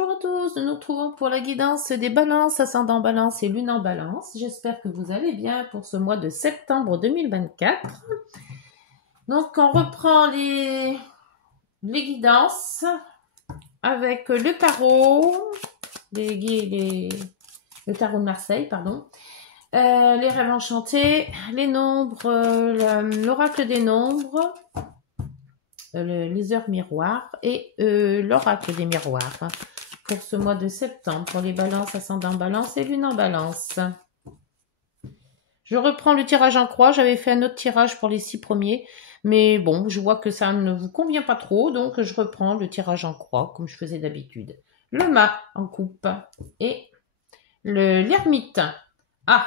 Bonjour à tous, nous nous retrouvons pour la guidance des balances, ascendant balance et lune en balance. J'espère que vous allez bien pour ce mois de septembre 2024. Donc on reprend les guidances avec le tarot, le tarot de Marseille, pardon. Les rêves enchantés, les nombres, l'oracle des nombres, les heures miroirs et l'oracle des miroirs pour ce mois de septembre, pour les balances, ascendant balance et lune en balance. Je reprends le tirage en croix. J'avais fait un autre tirage pour les 6 premiers, mais bon, je vois que ça ne vous convient pas trop, donc je reprends le tirage en croix comme je faisais d'habitude. Le mât en coupe et l'ermite. Ah,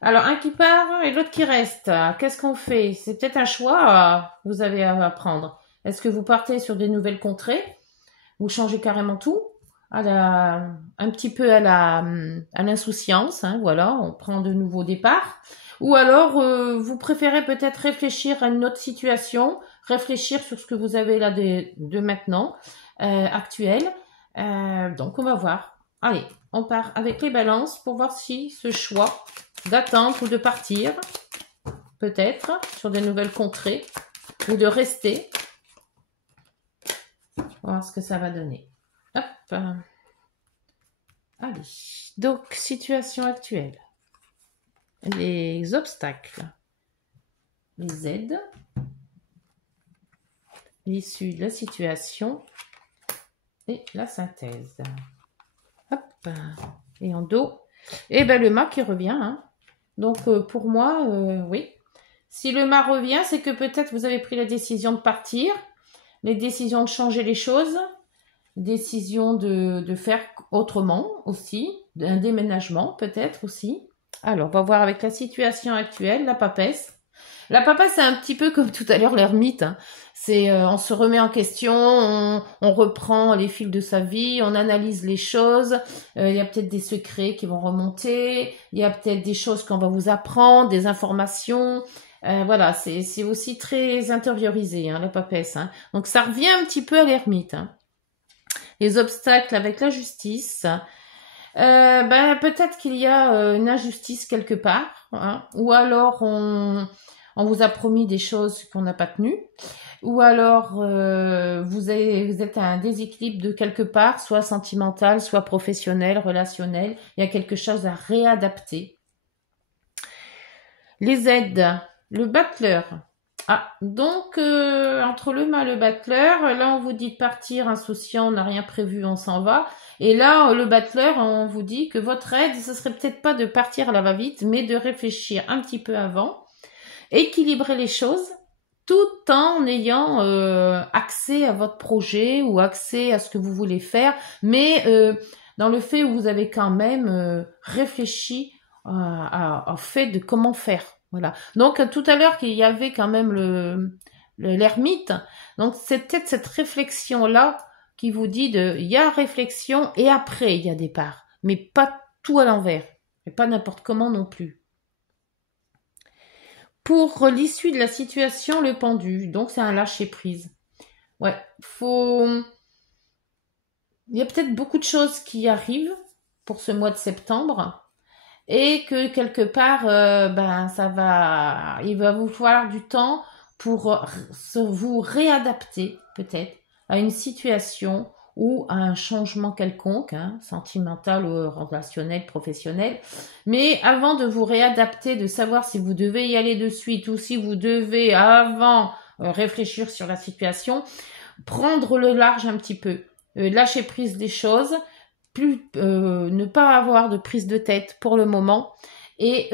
alors un qui part et l'autre qui reste. Qu'est-ce qu'on fait? C'est peut-être un choix, vous avez à prendre. Est-ce que vous partez sur des nouvelles contrées? Vous changez carrément tout? Un petit peu à l'insouciance, hein, voilà, on prend de nouveaux départs. Ou alors, vous préférez peut-être réfléchir à une autre situation, réfléchir sur ce que vous avez là de maintenant, actuel. Donc, on va voir. Allez, on part avec les balances pour voir si ce choix d'attendre ou de partir, peut-être, sur des nouvelles contrées, ou de rester. On va voir ce que ça va donner. Hop. Allez, donc situation actuelle. Les obstacles, les aides, l'issue de la situation et la synthèse. Hop, et en dos, et ben le mât qui revient. Hein. Donc pour moi, oui. Si le mât revient, c'est que peut-être vous avez pris la décision de partir, les décisions de changer les choses, décision de faire autrement aussi, un déménagement peut-être aussi. Alors, on va voir avec la situation actuelle, la papesse. La papesse, c'est un petit peu comme tout à l'heure l'ermite. Hein. C'est, on se remet en question, on reprend les fils de sa vie, on analyse les choses. Il y a peut-être des secrets qui vont remonter, il y a peut-être des choses qu'on va vous apprendre, des informations. Voilà, c'est aussi très intériorisé, hein, la papesse. Hein. Donc, ça revient un petit peu à l'ermite. Hein. Les obstacles avec la justice. Ben, peut-être qu'il y a une injustice quelque part, hein, ou alors on vous a promis des choses qu'on n'a pas tenues, ou alors vous êtes à un déséquilibre de quelque part, soit sentimental, soit professionnel, relationnel. Il y a quelque chose à réadapter. Les aides, le battleur. Ah, donc entre le mât et le battleur, là on vous dit de partir insouciant, on n'a rien prévu, on s'en va. Et là, le battleur, on vous dit que votre aide, ce serait peut-être pas de partir à la va-vite, mais de réfléchir un petit peu avant, équilibrer les choses, tout en ayant accès à votre projet ou accès à ce que vous voulez faire, mais dans le fait où vous avez quand même réfléchi au fait de comment faire. Voilà. Donc tout à l'heure qu'il y avait quand même l'ermite. Donc c'est peut-être cette réflexion-là qui vous dit il y a réflexion et après il y a départ. Mais pas tout à l'envers. Et pas n'importe comment non plus. Pour l'issue de la situation, le pendu. Donc c'est un lâcher prise. Ouais, il y a peut-être beaucoup de choses qui arrivent pour ce mois de septembre. Et que quelque part, ben il va vous falloir du temps pour vous réadapter peut-être à une situation ou à un changement quelconque, hein, sentimental ou relationnel, professionnel. Mais avant de vous réadapter, de savoir si vous devez y aller de suite ou si vous devez avant réfléchir sur la situation, prendre le large un petit peu, lâcher prise des choses, ne pas avoir de prise de tête pour le moment et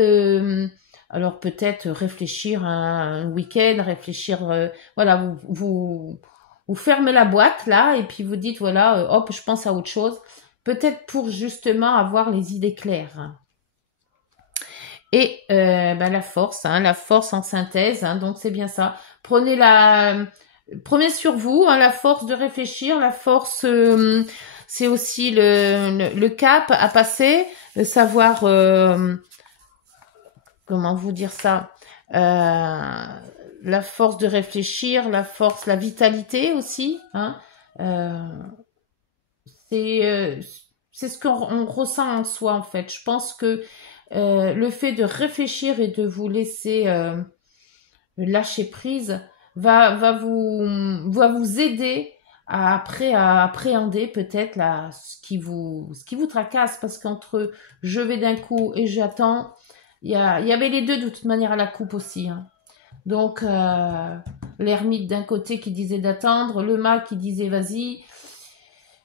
alors peut-être réfléchir un week-end, réfléchir voilà, vous fermez la boîte là et puis vous dites voilà hop je pense à autre chose, peut-être pour justement avoir les idées claires. Et ben, la force en synthèse, hein, donc c'est bien ça. Prenez sur vous hein, la force de réfléchir, la force c'est aussi le cap à passer, de savoir comment vous dire ça, la force de réfléchir, la vitalité aussi. Hein, C'est ce qu'on ressent en soi, en fait. Je pense que le fait de réfléchir et de vous laisser lâcher prise va vous aider après à appréhender peut-être là ce qui vous tracasse, parce qu'entre je vais d'un coup et j'attends, il y avait les deux de toute manière à la coupe aussi, hein. Donc l'ermite d'un côté qui disait d'attendre, le mât qui disait vas-y.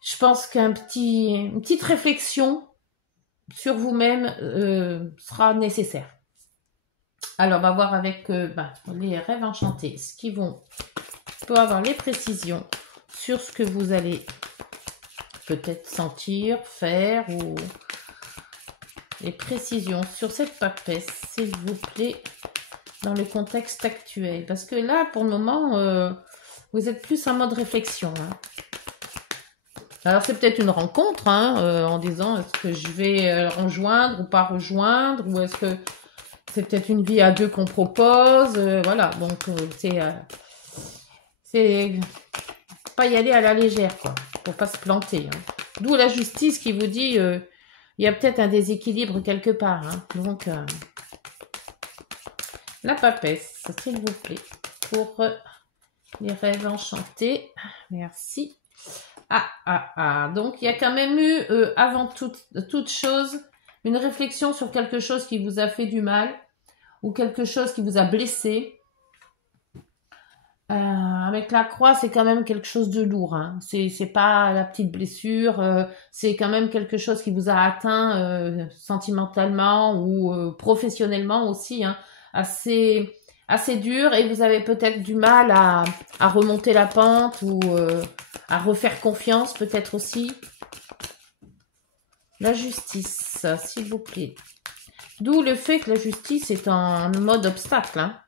Je pense une petite réflexion sur vous-même sera nécessaire. Alors, on va voir avec les rêves enchantés, ce qui vont pour avoir les précisions sur ce que vous allez peut-être sentir, faire, ou les précisions sur cette papesse, s'il vous plaît, dans le contexte actuel. Parce que là, pour le moment, vous êtes plus en mode réflexion, hein. Alors, c'est peut-être une rencontre, hein, en disant est-ce que je vais rejoindre ou pas rejoindre, ou est-ce que c'est peut-être une vie à deux qu'on propose, voilà. Donc, c'est pas y aller à la légère, quoi, pour pas se planter, hein. D'où la justice qui vous dit il y a peut-être un déséquilibre quelque part, hein. Donc, la papesse, s'il vous plaît, pour les rêves enchantés. Merci. Donc, il y a quand même eu, avant toute chose, une réflexion sur quelque chose qui vous a fait du mal ou quelque chose qui vous a blessé. Avec la croix, c'est quand même quelque chose de lourd, hein. C'est pas la petite blessure, c'est quand même quelque chose qui vous a atteint sentimentalement ou professionnellement aussi, hein, assez dur, et vous avez peut-être du mal à remonter la pente ou à refaire confiance peut-être aussi. La justice, s'il vous plaît. D'où le fait que la justice est en mode obstacle, hein.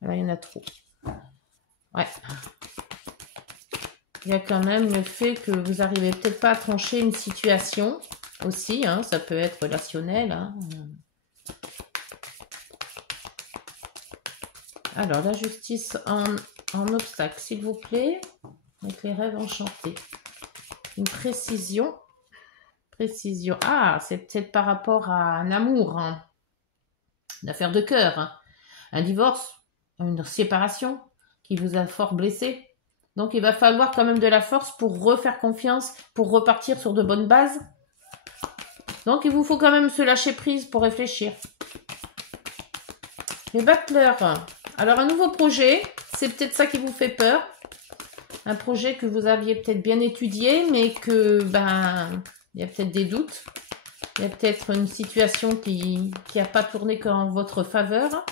Là, il y en a trop. Ouais. Il y a quand même le fait que vous arrivez peut-être pas à trancher une situation aussi, hein. Ça peut être relationnel, hein. Alors, la justice en obstacle, s'il vous plaît. Avec les rêves enchantés. Une précision. Précision. Ah, c'est peut-être par rapport à un amour, hein. Une affaire de cœur, hein. Un divorce, une séparation qui vous a fort blessé. Donc, il va falloir quand même de la force pour refaire confiance, pour repartir sur de bonnes bases. Donc, il vous faut quand même se lâcher prise pour réfléchir. Les battleurs. Alors, un nouveau projet, c'est peut-être ça qui vous fait peur. Un projet que vous aviez peut-être bien étudié, mais que, il y a peut-être des doutes. Il y a peut-être une situation qui n'a pas tourné qu'en votre faveur.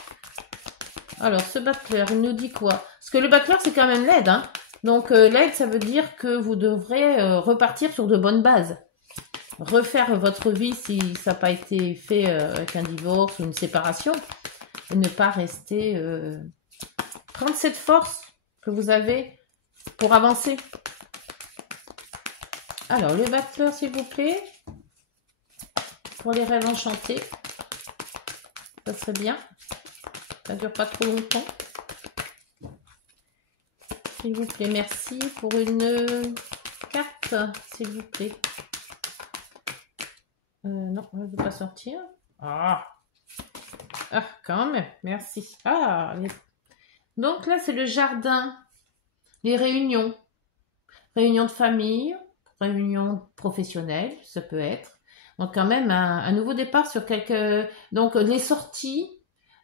Alors, ce battleur, il nous dit quoi? Parce que le battleur, c'est quand même l'aide, hein. Donc, l'aide, ça veut dire que vous devrez repartir sur de bonnes bases. Refaire votre vie si ça n'a pas été fait avec un divorce ou une séparation. Et ne pas rester... prendre cette force que vous avez pour avancer. Alors, le battleur, s'il vous plaît. Pour les rêves enchantés. Ça serait bien. Ça ne dure pas trop longtemps. S'il vous plaît, merci. Pour une carte, s'il vous plaît. Non, elle ne veut pas sortir. Ah, quand même, merci. Donc là, c'est le jardin. Les réunions. Réunions de famille, réunions professionnelles, ça peut être. Donc quand même, un nouveau départ sur quelques... Donc les sorties.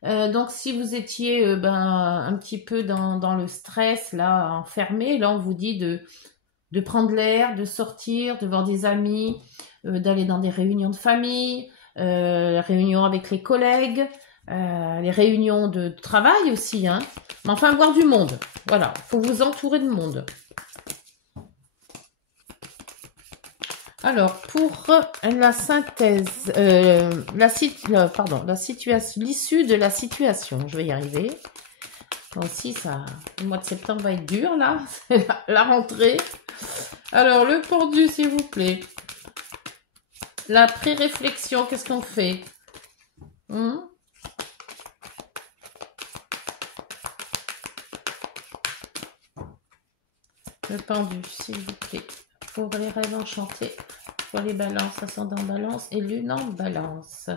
Donc si vous étiez un petit peu dans le stress, là, enfermé, là on vous dit de prendre l'air, de sortir, de voir des amis, d'aller dans des réunions de famille, réunions avec les collègues, les réunions de travail aussi, hein. Mais enfin, voir du monde. Voilà, il faut vous entourer de monde. Alors, pour la synthèse, la situation, l'issue de la situation, je vais y arriver. Moi aussi, le mois de septembre va être dur, là, c'est la rentrée. Alors, le pendu, s'il vous plaît. La pré-réflexion, qu'est-ce qu'on fait? Le pendu, s'il vous plaît. pour les rêves enchantés, pour les balances, ascendant balance et lune en balance.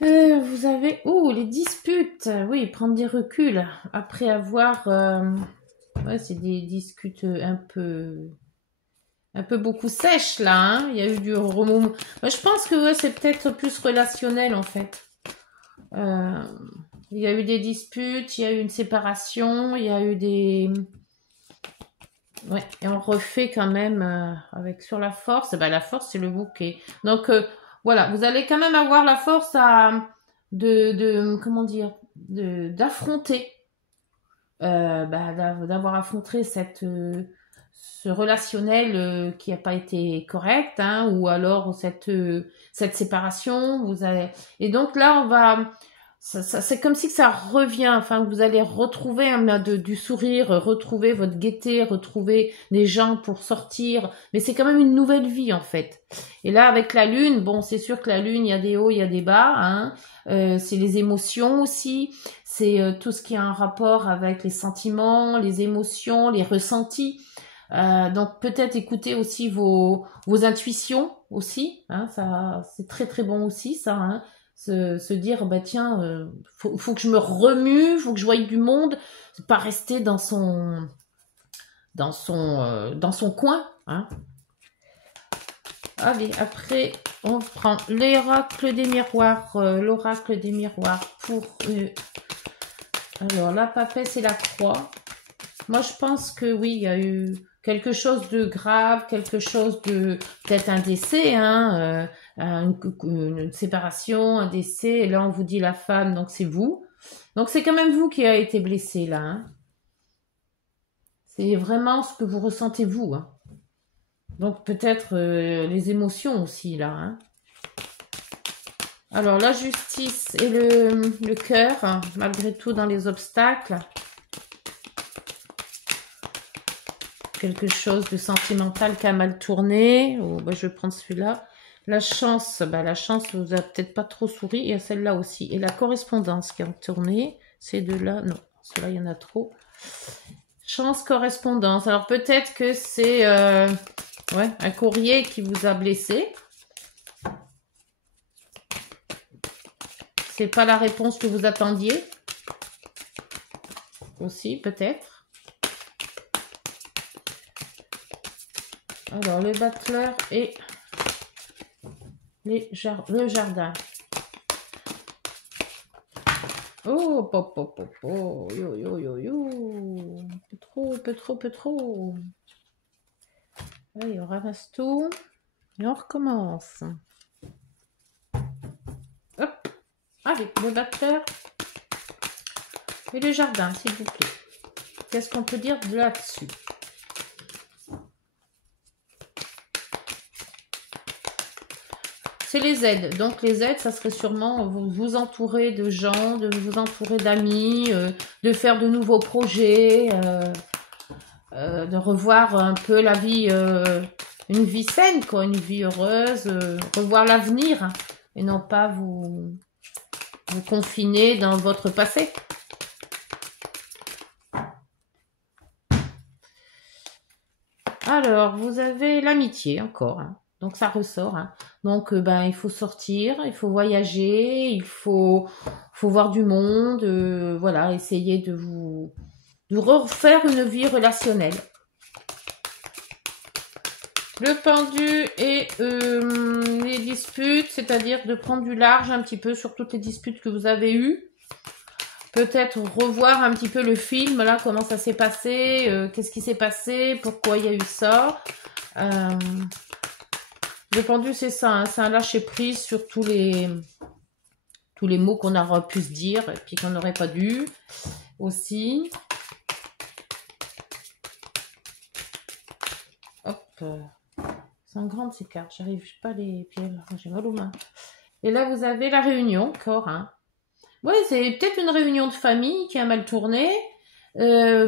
Vous avez... Oh, les disputes. Oui, prendre des reculs. Après avoir... Ouais, c'est des disputes un peu beaucoup sèches, là. Hein. Il y a eu du remous. Moi, je pense que ouais, c'est peut-être plus relationnel, en fait. Il y a eu des disputes, il y a eu une séparation, il y a eu des... Ouais, et on refait quand même avec sur la force. Ben, la force, c'est le bouquet. Donc, voilà, vous allez quand même avoir la force comment dire, d'affronter, d'avoir affronté ce relationnel qui n'a pas été correct, hein, ou alors cette séparation. Et donc là, on va... c'est comme si que ça revient, enfin, vous allez retrouver du sourire, retrouver votre gaieté, retrouver des gens pour sortir, mais c'est quand même une nouvelle vie, en fait. Et là, avec la lune, bon, c'est sûr que la lune, il y a des hauts, il y a des bas, hein, c'est les émotions aussi, c'est tout ce qui a un rapport avec les sentiments, les émotions, les ressentis. Donc peut-être écouter aussi vos intuitions aussi, hein, ça c'est très très bon aussi ça, hein. Se dire bah tiens, faut que je me remue, faut que je voie du monde, pas rester dans son coin, hein. Allez, après on prend l'oracle des miroirs, pour alors la papesse et la croix. Moi je pense que oui, il y a eu quelque chose de grave, quelque chose de peut-être un décès, hein, une séparation, un décès. Et là, on vous dit la femme, donc c'est vous. Donc c'est quand même vous qui avez été blessé là. Hein. C'est vraiment ce que vous ressentez vous. Hein. Donc peut-être les émotions aussi là. Hein. Alors la justice et le cœur, hein, malgré tout dans les obstacles. Quelque chose de sentimental qui a mal tourné. Oh, bah, je vais prendre celui-là. La chance, la chance vous a peut-être pas trop souri. Et celle-là aussi. Et la correspondance qui a tourné. Ces deux-là, non. Ceux-là, il y en a trop. Chance, correspondance. Alors peut-être que c'est ouais, un courrier qui vous a blessé. C'est pas la réponse que vous attendiez. Aussi, peut-être. Alors, le battleur et le jardin. Oh, pop, pop, pop, pop, yo, yo, yo, yo. Peu trop. Allez, on ramasse tout. Et on recommence. Hop. Allez, le battleur et le jardin, s'il vous plaît. Qu'est-ce qu'on peut dire de là-dessus? C'est les aides. Donc les aides, ça serait sûrement vous entourer de gens, de vous entourer d'amis, de faire de nouveaux projets, de revoir un peu la vie, une vie saine, quoi, une vie heureuse, revoir l'avenir, hein, et non pas vous confiner dans votre passé. Alors, vous avez l'amitié encore, hein. Donc ça ressort. Hein. Donc il faut sortir, il faut voyager, il faut voir du monde, voilà, essayer de refaire une vie relationnelle. Le pendu et les disputes, c'est-à-dire de prendre du large un petit peu sur toutes les disputes que vous avez eues. Peut-être revoir un petit peu le film, là, comment ça s'est passé, qu'est-ce qui s'est passé, pourquoi il y a eu ça. Le pendu, c'est ça, hein, c'est un lâcher-prise sur tous les mots qu'on aurait pu se dire et puis qu'on n'aurait pas dû aussi. Hop, c'est un grand ces cartes, j'arrive pas les pieds, j'ai mal aux mains. Et là, vous avez la réunion, encore, hein. Ouais, c'est peut-être une réunion de famille qui a mal tourné,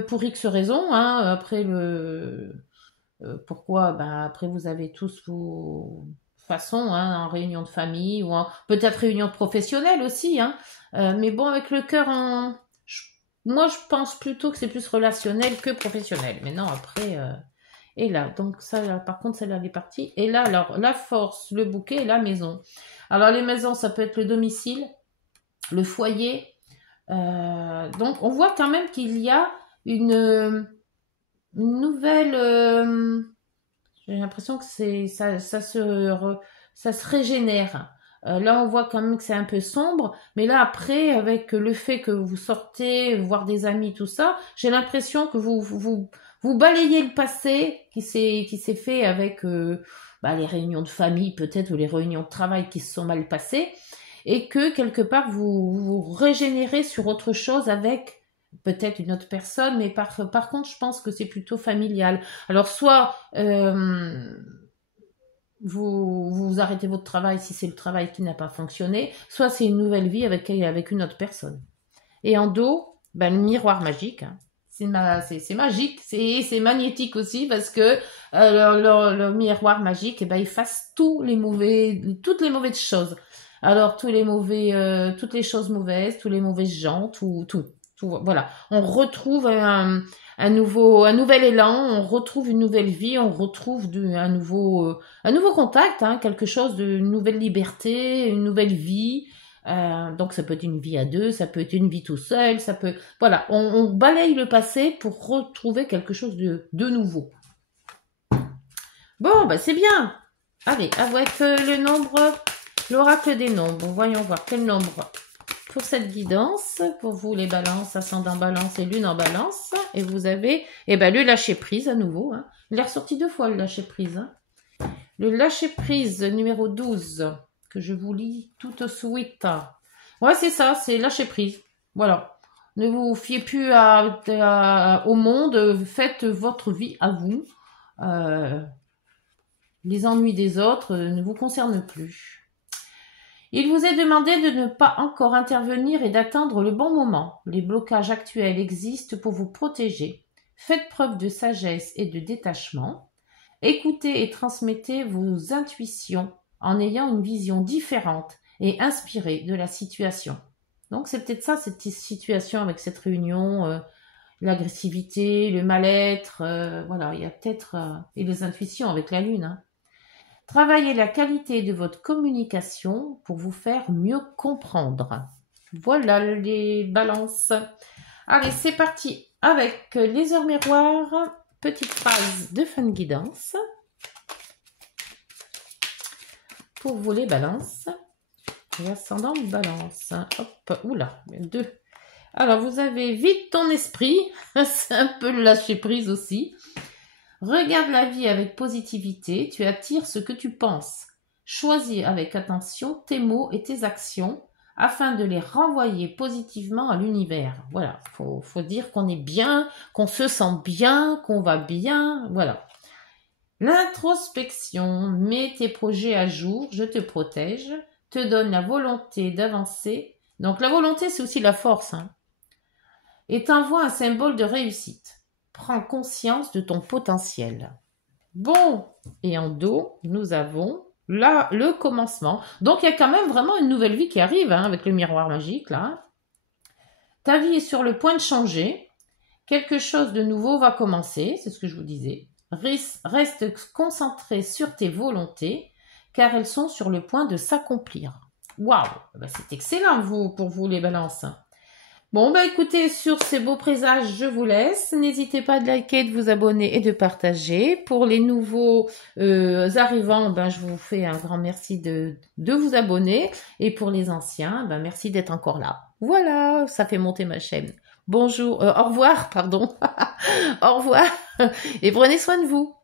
pour X raisons, hein. Après pourquoi? Après vous avez tous vos façons, hein, en réunion de famille ou peut-être réunion professionnelle aussi, hein. Mais bon, avec le cœur moi je pense plutôt que c'est plus relationnel que professionnel. Mais non, après et là. Donc ça, là, par contre, celle-là, elle est partie. Et là, alors, la force, le bouquet et la maison. Alors, les maisons, ça peut être le domicile, le foyer. Donc, on voit quand même qu'il y a une nouvelle... j'ai l'impression que ça se régénère. Là, on voit quand même que c'est un peu sombre, mais là, après, avec le fait que vous sortez, voir des amis, tout ça, j'ai l'impression que vous balayez le passé qui s'est fait avec les réunions de famille, peut-être, ou les réunions de travail qui se sont mal passées, et que, quelque part, vous régénérez sur autre chose avec peut-être une autre personne, mais par contre, je pense que c'est plutôt familial. Alors, soit vous arrêtez votre travail si c'est le travail qui n'a pas fonctionné, soit c'est une nouvelle vie avec une autre personne. Et en dos, le miroir magique. Hein. C'est magique, c'est magnétique aussi parce que le miroir magique, il efface toutes les mauvaises choses. Alors toutes les choses mauvaises, tous les mauvais gens, tout, voilà. On retrouve un nouvel élan, on retrouve une nouvelle vie, on retrouve un nouveau contact, hein, quelque chose une nouvelle liberté, une nouvelle vie. Donc ça peut être une vie à deux, ça peut être une vie tout seul, voilà, on balaye le passé pour retrouver quelque chose de nouveau. Bon, c'est bien. Allez, avec l'oracle des nombres, voyons voir quel nombre pour cette guidance, pour vous les balances, ascendant balance et lune en balance, et vous avez le lâcher prise à nouveau, hein. Il est ressorti 2 fois le lâcher prise, hein. Le lâcher prise numéro 12, que je vous lis tout de suite. Ouais, c'est ça, c'est lâcher prise. Voilà. Ne vous fiez plus au monde, faites votre vie à vous. Les ennuis des autres ne vous concernent plus. Il vous est demandé de ne pas encore intervenir et d'attendre le bon moment. Les blocages actuels existent pour vous protéger. Faites preuve de sagesse et de détachement. Écoutez et transmettez vos intuitions en ayant une vision différente et inspirée de la situation. Donc c'est peut-être ça, cette situation avec cette réunion, l'agressivité, le mal-être, voilà, il y a peut-être... et les intuitions avec la lune, hein. Travaillez la qualité de votre communication pour vous faire mieux comprendre. Voilà les balances. Allez, c'est parti avec les heures miroirs. Petite phrase de fin de guidance. Pour vous les balances. Et ascendant balance. Hop, oula, 2. Alors, vous avez vide ton esprit. C'est un peu le lâcher prise aussi. Regarde la vie avec positivité, tu attires ce que tu penses. Choisis avec attention tes mots et tes actions afin de les renvoyer positivement à l'univers. Voilà, faut dire qu'on est bien, qu'on se sent bien, qu'on va bien, voilà. L'introspection, mets tes projets à jour, je te protège, te donne la volonté d'avancer. Donc la volonté, c'est aussi la force, hein. Et t'envoie un symbole de réussite. Prends conscience de ton potentiel. Bon, et en dos, nous avons là le commencement. Donc, il y a quand même vraiment une nouvelle vie qui arrive, hein, avec le miroir magique, là. Ta vie est sur le point de changer. Quelque chose de nouveau va commencer, c'est ce que je vous disais. Reste concentré sur tes volontés, car elles sont sur le point de s'accomplir. Waouh, c'est excellent pour vous les balances. Bon, écoutez, sur ces beaux présages, je vous laisse. N'hésitez pas à liker, de vous abonner et de partager. Pour les nouveaux arrivants, je vous fais un grand merci de vous abonner. Et pour les anciens, merci d'être encore là. Voilà, ça fait monter ma chaîne. Bonjour, au revoir, pardon. Au revoir et prenez soin de vous.